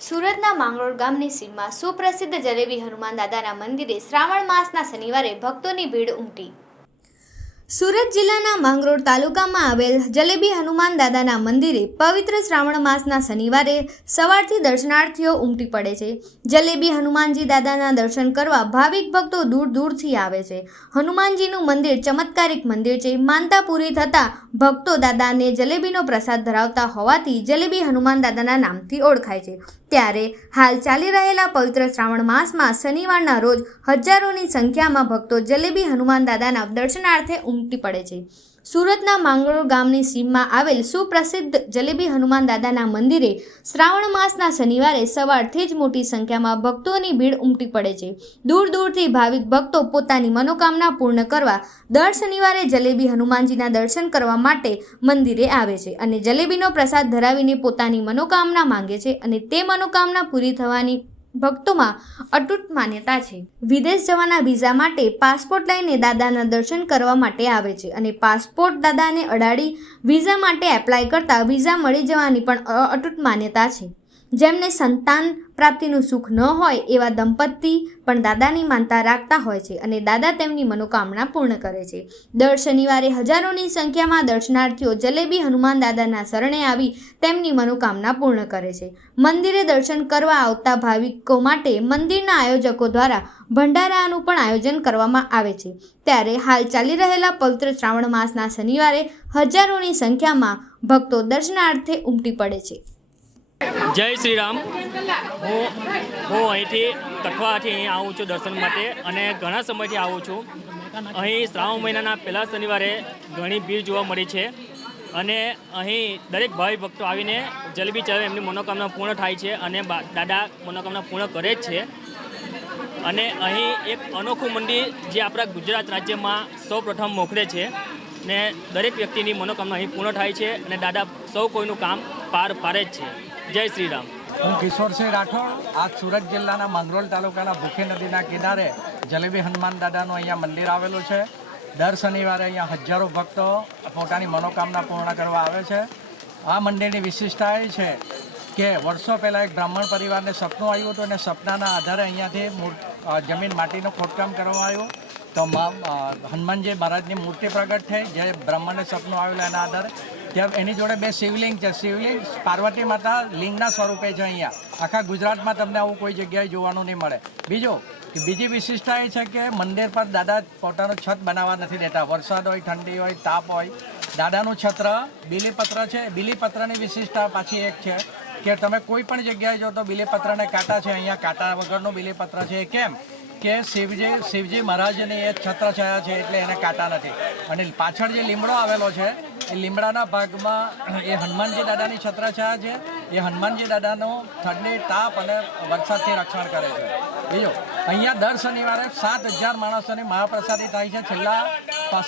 સુરતના માંગરોળ ગામની સીમમાં સુપ્રસિદ્ધ જલેબી હનુમાન દાદાના મંદિરે શ્રાવણ માસના શનિવારે ભક્તોની ભીડ ઉમટી. સુરત જિલ્લાના માંગરોળ તાલુકામાં આવેલ જલેબી હનુમાન દાદાના મંદિરે પવિત્ર શ્રાવણ માસના શનિવારે સવારથી દર્શનાર્થીઓ ઉમટી પડે છે. જલેબી હનુમાનજી દાદાના દર્શન કરવા ભાવિક ભક્તો દૂર દૂરથી આવે છે. હનુમાનજીનું મંદિર ચમત્કારિક મંદિર છે. માનતા પૂરી થતાં ભક્તો દાદાને જલેબીનો પ્રસાદ ધરાવતા હોવાથી જલેબી હનુમાન દાદાના નામથી ઓળખાય છે. ત્યારે હાલ ચાલી રહેલા પવિત્ર શ્રાવણ માસમાં શનિવારના રોજ હજારોની સંખ્યામાં ભક્તો જલેબી હનુમાન દાદાના દર્શનાર્થે ઉમટી પડે છે. સુરતના માંગરોળ ગામની સીમમાં આવેલ સુપ્રસિદ્ધ જલેબી હનુમાન દાદાના મંદિરે શ્રાવણ માસના શનિવારે સવારથી જ મોટી સંખ્યામાં ભક્તોની ભીડ ઉમટી પડે છે. દૂર દૂરથી ભાવિક ભક્તો પોતાની મનોકામના પૂર્ણ કરવા દર શનિવારે જલેબી હનુમાનજીના દર્શન કરવા માટે મંદિરે આવે છે અને જલેબીનો પ્રસાદ ધરાવીને પોતાની મનોકામના માંગે છે અને તે મનોકામના પૂરી થવાની ભક્તોમાં અતૂટ માન્યતા છે. વિદેશ જવાના વિઝા માટે પાસપોર્ટ લઈને દાદાના દર્શન કરવા માટે આવે છે અને પાસપોર્ટ દાદાને અડાડી વિઝા માટે એપ્લાય કરતા વિઝા મળી જવાની પણ અતૂટ માન્યતા છે. જેમને સંતાન પ્રાપ્તિનું સુખ ન હોય એવા દંપતી પણ દાદાની માનતા રાખતા હોય છે અને દાદા તેમની મનોકામના પૂર્ણ કરે છે. દર શનિવારે હજારોની સંખ્યામાં દર્શનાર્થીઓ જલેબી હનુમાન દાદાના શરણે આવી તેમની મનોકામના પૂર્ણ કરે છે. મંદિરે દર્શન કરવા આવતા ભાવિકો માટે મંદિરના આયોજકો દ્વારા ભંડારાનું પણ આયોજન કરવામાં આવે છે. ત્યારે હાલ ચાલી રહેલા પવિત્ર શ્રાવણ માસના શનિવારે હજારોની સંખ્યામાં ભક્તો દર્શનાર્થે ઉમટી પડે છે. જય શ્રી રામ હું હું અહીંથી કઠવાથી અહીં આવું છું દર્શન માટે અને ઘણા સમયથી આવું છું. અહીં શ્રાવણ મહિનાના પહેલા શનિવારે ઘણી ભીડ જોવા મળી છે અને અહીં દરેક ભાવિ ભક્તો આવીને જલેબી ચડાવે એમની મનોકામના પૂર્ણ થાય છે અને દાદા મનોકામના પૂર્ણ કરે જ છે. અને અહીં એક અનોખું મંદિર જે આપણા ગુજરાત રાજ્યમાં સૌ પ્રથમ મોખરે છે ને દરેક વ્યક્તિની મનોકામના અહીં પૂર્ણ થાય છે અને દાદા સૌ કોઈનું કામ પાર પાડે જ છે. જય શ્રી રામ હું કિશોરસિંહ રાઠોડ, આજ સુરત જિલ્લાના માંગરોળ તાલુકાના ભૂખી નદીના કિનારે જલેબી હનુમાન દાદાનું અહીંયા મંદિર આવેલું છે. દર શનિવારે અહીંયા હજારો ભક્તો પોતાની મનોકામના પૂર્ણ કરવા આવે છે. આ મંદિરની વિશિષ્ટતા એ છે કે વર્ષો પહેલાં એક બ્રાહ્મણ પરિવારને સપનું આવ્યું હતું અને સપનાના આધારે અહીંયાથી જમીન માટીનું ખોદકામ કરવામાં આવ્યું. તો હનુમાનજી મહારાજની મૂર્તિ પ્રગટ થઈ. જે બ્રાહ્મણને સપનું આવેલું એના આધારે ત્યાં એની જોડે બે શિવલિંગ છે. શિવલિંગ પાર્વતી માતા લિંગના સ્વરૂપે છે અહીંયા. આખા ગુજરાતમાં તમને આવું કોઈ જગ્યાએ જોવાનું નહીં મળે. બીજું કે બીજી વિશિષ્ટતા એ છે કે મંદિર પર દાદા પોતાનું છત બનાવવા નથી દેતા. વરસાદ હોય, ઠંડી હોય, તાપ હોય. દાદાનું છત્ર, બીલીપત્ર છે. બીલીપત્રની વિશિષ્ટતા પાછી એક છે કે તમે કોઈ પણ જગ્યાએ જો તો બીલીપત્રને કાંટા છે અહીંયા. કાંટા વગરનું બીલીપત્ર છે. એ કેમ? કે શિવજી શિવજી મહારાજની એ છત્ર છાયા છે એટલે એને કાંટા નથી. અને પાછળ જે લીમડો આવેલો છે લીમડાના ભાગમાં એ હનુમાનજી દાદાની છત્રછાયા છે. એ હનુમાનજી દાદાનો ઠંડી, તાપ અને વરસાદથી રક્ષણ કરે છે. બીજો, અહીંયા દર શનિવારે સાત હજાર માણસોની મહાપ્રસાદી થાય છે. છેલ્લા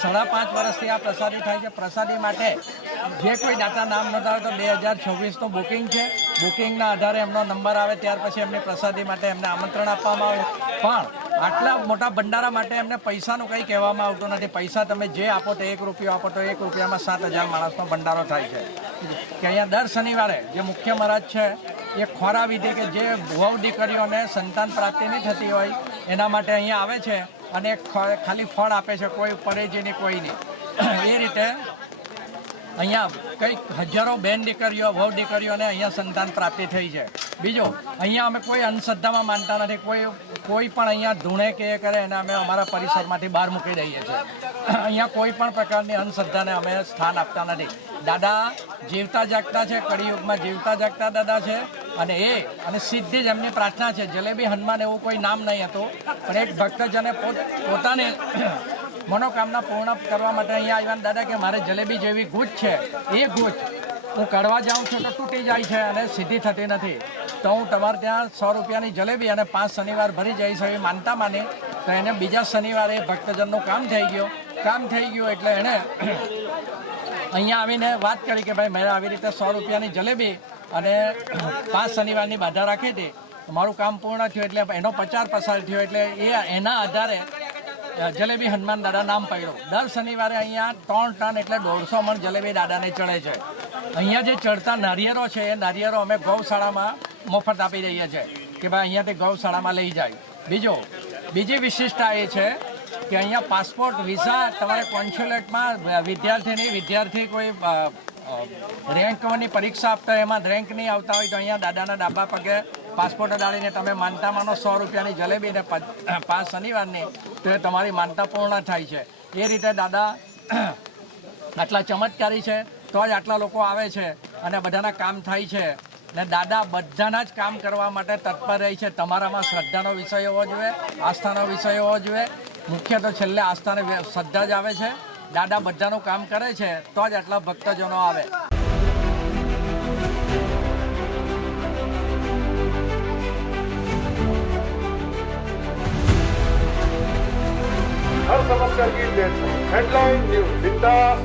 સાડા પાંચ વર્ષથી આ પ્રસાદી થાય છે. પ્રસાદી માટે જે કોઈ દાતા નામ નોંધાવે તો બે હજાર છવ્વીસનું બુકિંગ છે. બુકિંગના આધારે એમનો નંબર આવે, ત્યાર પછી એમની પ્રસાદી માટે એમને આમંત્રણ આપવામાં આવે. પણ આટલા મોટા ભંડારા માટે એમને પૈસાનું કંઈ કહેવામાં આવતું નથી. પૈસા તમે જે આપો તો એક રૂપિયો આપો તો એક રૂપિયામાં સાત હજાર માણસનો ભંડારો થાય છે. કે અહીંયા દર શનિવારે જે મુખ્ય મહારાજ છે, એ ખોરા વિધિ કે જે વહુ દીકરીઓને સંતાન પ્રાપ્તિ નહીં થતી હોય, એના માટે અહીંયા આવે છે અને ખાલી ફળ આપે છે, કોઈ પરેજીની કોઈ નહીં. એ રીતે અહીંયા કંઈક હજારો બેન દીકરીઓ, વહુ દીકરીઓને અહીંયા સંતાન પ્રાપ્તિ થઈ છે. બીજું, અહીંયા અમે કોઈ અંધશ્રદ્ધામાં માનતા નથી. કોઈ કોઈ પણ અહીંયા ધૂણે કે કરે એને અમે અમારા પરિસરમાંથી બહાર મૂકી દઈએ છીએ. અહીંયા કોઈ પણ પ્રકારની અંધશ્રદ્ધાને અમે સ્થાન આપતા નથી. દાદા જીવતા જાગતા છે, કળિયુગમાં જીવતા જાગતા દાદા છે અને એ, અને સીધી જ એમની પ્રાર્થના છે. જલેબી હનુમાન એવું કોઈ નામ નહીં હતું, પણ એક ભક્તજને પોત, પોતાને મનોકામના પૂર્ણ કરવા માટે અહીંયા આવ્યા દાદા કે મારે જલેબી જેવી ગૂંચ છે, એ ગૂંચ હું કડવા જાઉં છું તો તૂટી જાય છે અને સીધી થતી નથી. તો હું તમારે ત્યાં સો રૂપિયાની જલેબી અને પાંચ શનિવાર ભરી જઈશ એવી માનતા માની, તો એને બીજા શનિવારે ભક્તજનનું કામ થઈ ગયું. કામ થઈ ગયું એટલે એણે અહીંયા આવીને વાત કરી કે ભાઈ મેં આવી રીતે સો રૂપિયાની જલેબી અને પાંચ શનિવારની બાધા રાખી હતી. મારું કામ પૂર્ણ થયું એટલે એનો પ્રચાર પ્રસાર થયો એટલે એ એના આધારે જલેબી હનુમાન દાદા નામ પડ્યું. દર શનિવારે અહીંયા ત્રણ ટન એટલે દોઢસો મણ જલેબી દાદાને ચડે છે. અહીંયા જે ચડતા નારિયેરો છે, એ નારિયેરો અમે ગૌશાળામાં મફત આપી રહ્યા છીએ કે ભાઈ અહીંયાથી ગૌશાળામાં લઈ જાય. બીજો, બીજી વિશિષ્ટતા એ છે કે અહીંયા પાસપોર્ટ વિઝા તમારે કોન્સ્યુલેટમાં વિદ્યાર્થીની વિદ્યાર્થી કોઈ રેન્કની પરીક્ષા આપતા એમાં રેન્ક નહીં આવતા હોય તો અહીંયા દાદાના ડાબા પગે પાસપોર્ટ અડાડીને તમે માનતા માનો સો રૂપિયાની જલેબી ને પ- પાંચ શનિવારની, તો એ તમારી માનતા પૂર્ણ થાય છે. એ રીતે દાદા આટલા ચમત્કારી છે, તો જ આટલા લોકો આવે છે અને બધાના કામ થાય છે. ને દાદા બધાના જ કામ કરવા માટે તત્પર રહી છે. તમારામાં શ્રદ્ધાનો વિષય હોવો જોઈએ, આસ્થાનો વિષય હોવો જોઈએ. મુખ્ય તો છેલ્લે આસ્થાને શ્રદ્ધા જ આવે છે. દાદા બધાનું કામ કરે છે, તો જ આટલા ભક્તજનો આવે. હર સમસ્યા હેડલાઇન ન્યૂઝ વિકાસ